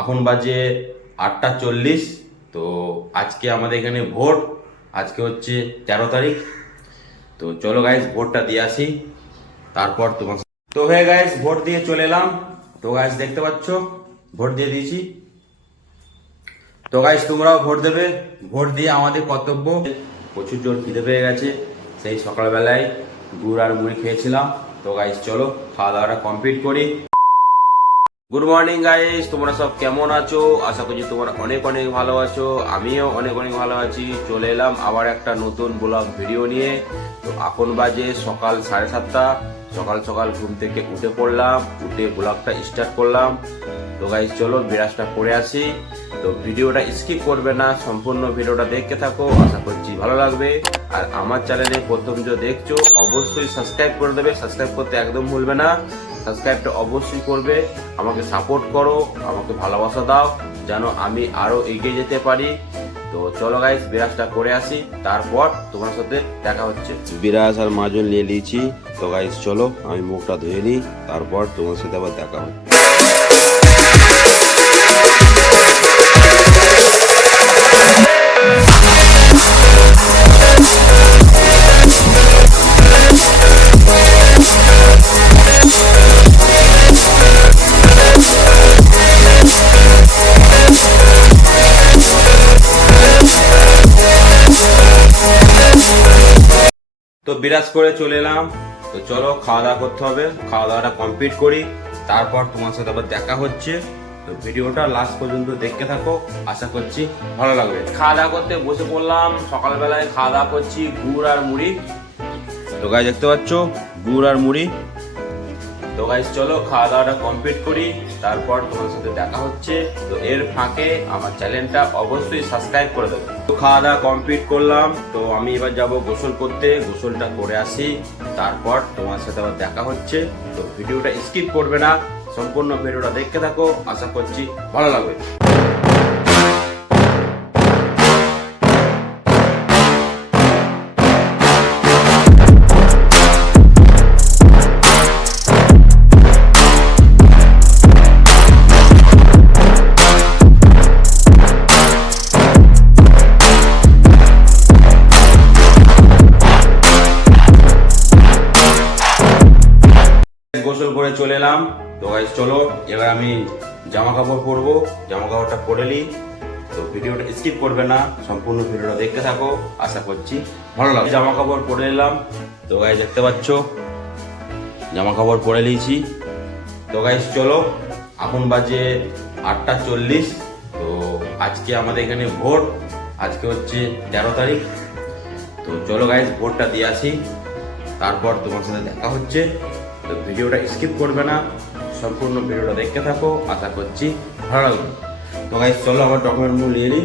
এখন বাজে আটটা চল্লিশ, তো আজকে আমাদের এখানে ভোট, আজকে হচ্ছে তেরো তারিখ। তো চলো গাইস ভোটটা দিয়ে আসি। তারপর তোমার তো হয়ে গাইস ভোট দিয়ে চলে এলাম। তো গাইস দেখতে পাচ্ছ, ভোট দিয়ে দিয়েছি। তো গাইস তোমরাও ভোট দেবে। ভোট দিয়ে আমাদের কর্তব্য। প্রচুর জোর খিদে পেয়ে গেছে। সেই সকালবেলায় গুড় আর মুড়ি খেয়েছিলাম। তো গাইস চলো, খাওয়া দাওয়াটা কমপ্লিট করি। গুড মর্নিং গাইস তোমরা সব কেমন আছো? আশা করছি তোমরা অনেক অনেক ভালো আছো। আমিও অনেক অনেক ভালো আছি। চলে এলাম আবার একটা নতুন ব্লগ ভিডিও নিয়ে। তো এখন বাজে সকাল সাড়ে সাতটা। সকাল সকাল ঘুম থেকে উঠে পড়লাম। উঠে ব্লগটা স্টার্ট করলাম। তো গাইস চলো বিরাজটা করে আসি। তো ভিডিওটা স্কিপ করবে না। সম্পূর্ণ ভিডিওটা দেখতে থাকো। আশা করছি ভালো লাগবে। আর আমার চ্যানেলে প্রথম যে দেখছ, অবশ্যই সাবস্ক্রাইব করে দেবে। সাবস্ক্রাইব করতে একদম ভুলবে না। সাবস্ক্রাইবটা অবশ্যই করবে। আমাকে সাপোর্ট করো, আমাকে ভালোবাসা দাও, যেন আমি আরও এগিয়ে যেতে পারি। তো চলো গাইস বিরাজটা করে আসি। তারপর তোমার সাথে দেখা হচ্ছে। বিরাজ আর মাজন নিয়ে নিয়েছি। তো গাইস চলো, আমি মুখটা ধুয়ে নিই, তারপর তোমার সাথে আবার দেখা হচ্ছে তো বিরাজ করে চলে এলাম। তো চলো খাওয়া দাওয়া করতে হবে। খাওয়া দাওয়াটা কমপ্লিট করি। তারপর তোমার সাথে আবার দেখা হচ্ছে। তো ভিডিওটা লাস্ট পর্যন্ত দেখতে থাকো। আশা করছি ভালো লাগবে। খাওয়া দাওয়া করতে বসে পড়লাম। সকালবেলায় খাওয়া দাওয়া করছি গুড় আর মুড়ি। তো গায়ে দেখতে পাচ্ছ? গুড় আর মুড়ি। তো গাইস চলো খাওয়া দাওয়াটা কমপ্লিট করি। তারপর তোমার সাথে দেখা হচ্ছে। তো এর ফাঁকে আমার চ্যানেলটা অবশ্যই সাবস্ক্রাইব করে দেবো। তো খাওয়া দাওয়া কমপ্লিট করলাম। তো আমি এবার যাব গোসল করতে। গোসলটা করে আসি। তারপর তোমার সাথে আবার দেখা হচ্ছে। তো ভিডিওটা স্কিপ করবে না। সম্পূর্ণ ভিডিওটা দেখতে থাকো। আশা করছি ভালো লাগবে। গোসল করে চলে এলাম। তো গাইস চলো, এবার আমি জামা কাপড় পরবো। জামা কাপড়টা পরে নিই। তো ভিডিওটা স্কিপ করবে না, সম্পূর্ণ ভিডিওটা দেখতে থাকো। আশা করছি ভালো লাগবে। জামা কাপড় পরে নিলাম। তো গাইস দেখতে পাচ্ছ? জামা কাপড় পরে নিয়েছি। তো গাইস চলো, এখন বাজে আটটা চল্লিশ। তো আজকে আমাদের এখানে ভোট। আজকে হচ্ছে তেরো তারিখ। তো চলো গাইস ভোটটা দিয়ে আসি। তারপর তোমার সাথে দেখা হচ্ছে। তো ভিডিওটা স্কিপ করবে না। সম্পূর্ণ ভিডিওটা দেখতে থাকো, আশা করছি ভালো লাগবে। তো গাইস চলো আমার ডকুমেন্টগুলো নিয়ে নিই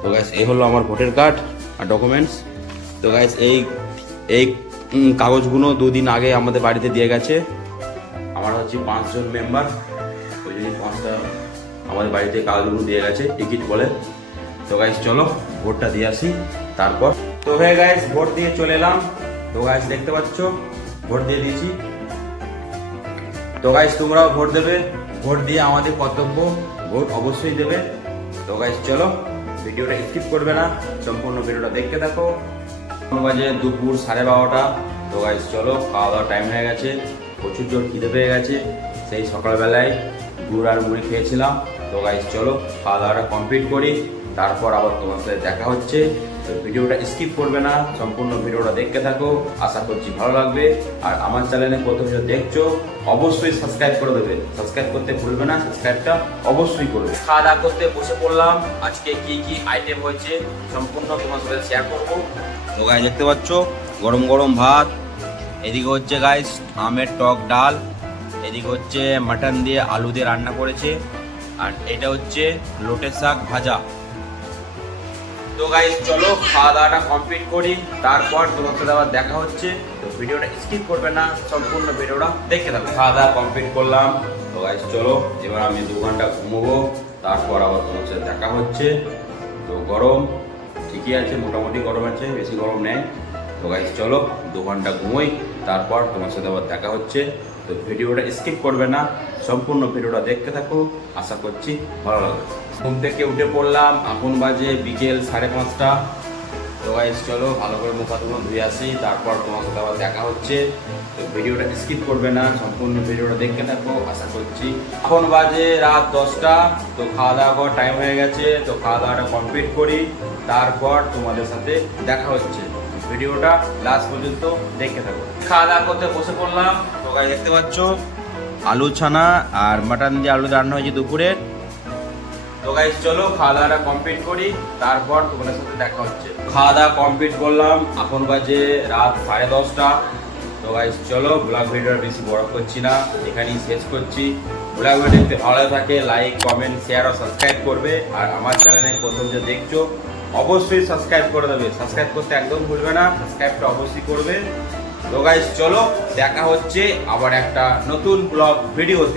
তো গাইস এই হলো আমার ভোটার কার্ড আর ডকুমেন্টস তো গাইস এই এই কাগজগুলো দুদিন আগে আমাদের বাড়িতে দিয়ে গেছে। আমার হচ্ছে পাঁচজন মেম্বার ওই জন্য পাঁচটা আমাদের বাড়িতে কাগজগুলো দিয়ে গেছে টিকিট বলে। তো গাইস চলো ভোটটা দিয়ে আসি, তারপর। তো হয়ে গাইস ভোট দিয়ে চলে এলাম। তো গাইস দেখতে পাচ্ছ ভোট দিয়ে দিয়েছি। তো গাইস তোমরাও ভোট দেবে। ভোট দিয়ে আমাদের কর্তব্য, ভোট অবশ্যই দেবে। তো গাইস চলো, ভিডিওটা স্কিপ করবে না। সম্পূর্ণ ভিডিওটা দেখতে থাকো। বাজে দুপুর সাড়ে বারোটা। তো গাইস চলো খাওয়া দাওয়ার টাইম হয়ে গেছে। প্রচুর জোর খিদে পেয়ে গেছে। সেই সকালবেলায় গুড় আর মুড়ি খেয়েছিলাম। তো গাইস চলো খাওয়া দাওয়াটা কমপ্লিট করি। তারপর আবার তোমার সাথে দেখা হচ্ছে। তো ভিডিওটা স্কিপ করবে না, সম্পূর্ণ ভিডিওটা দেখতে থাকো, আশা করছি ভালো লাগবে। আর আমার চ্যানেলে প্রথম যে দেখছ, অবশ্যই সাবস্ক্রাইব করে দেবে। সাবস্ক্রাইব করতে ভুলবে না সাবস্ক্রাইবটা অবশ্যই করবে। খাওয়া দাওয়া করতে বসে পড়লাম। আজকে কি কি আইটেম হয়েছে, সম্পূর্ণ তোমার সাথে শেয়ার করব। তো গায়ে দেখতে পাচ্ছ, গরম গরম ভাত। এদিকে হচ্ছে গাইস আমের টক ডাল। এদিকে হচ্ছে মাটন দিয়ে আলু দিয়ে রান্না করেছে। আর এটা হচ্ছে লোটে শাক ভাজা। তো গাইস চলো খাওয়া দাওয়াটা কমপ্লিট করি, তারপর তোমার সাথে আবার দেখা হচ্ছে। তো ভিডিওটা স্কিপ করবে না, সম্পূর্ণ ভিডিওটা দেখে থাকো। খাওয়া দাওয়া কমপ্লিট করলাম। তো গাইস চলো, এবার আমি দু ঘণ্টা ঘুমোবো, তারপর আবার তোমার সাথে দেখা হচ্ছে। তো গরম, ঠিকই আছে, মোটামুটি গরম আছে, বেশি গরম নেই। তো গাইস চলো, দু ঘণ্টা ঘুমোই, তারপর তোমার সাথে আবার দেখা হচ্ছে। তো ভিডিওটা স্কিপ করবে না, সম্পূর্ণ ভিডিওটা দেখতে থাকো। আশা করছি ভালো লাগবে। ঘুম থেকে উঠে পড়লাম, এখন বাজে বিকেল সাড়ে পাঁচটা। তো গাইস চলো ভালো করে মুখ হাতগুলো ধুয়ে আসি, তারপর তোমার সাথে আবার দেখা হচ্ছে। তো ভিডিওটা স্কিপ করবে না, সম্পূর্ণ ভিডিওটা দেখতে থাকো, আশা করছি। এখন বাজে রাত দশটা, তো খাওয়া দাওয়া করার টাইম হয়ে গেছে, তো খাওয়া দাওয়াটা কমপ্লিট করি, তারপর তোমাদের সাথে দেখা হচ্ছে। ভিডিওটা লাস্ট পর্যন্ত দেখতে থাকো। খাওয়া দাওয়া করতে বসে পড়লাম, তো গাইস দেখতে পাচ্ছ, আলু ছানা আর মাটন দিয়ে আলু রান্না হয়েছে দুপুরে। তো গাইস চলো খাওয়া দাওয়াটা কমপ্লিট করি, তারপর তোমাদের সাথে দেখা হচ্ছে। খাওয়া দাওয়া কমপ্লিট করলাম, এখন বাজে রাত সাড়ে দশটা। তো গাইস চলো ব্লগ ভিডিওটা বেশি বড় করছি না, এখানেই শেষ করছি। ব্লগ ভিডিও দেখতে ভালো থাকে লাইক কমেন্ট শেয়ার ও সাবস্ক্রাইব করবে। আর আমার চ্যানেলে প্রথম যে দেখছ, অবশ্যই সাবস্ক্রাইব করে দেবে। সাবস্ক্রাইব করতে একদম ভুলবে না সাবস্ক্রাইবটা অবশ্যই করবে। তো গাইস চলো দেখা হচ্ছে আবার একটা নতুন ব্লগ ভিডিওতে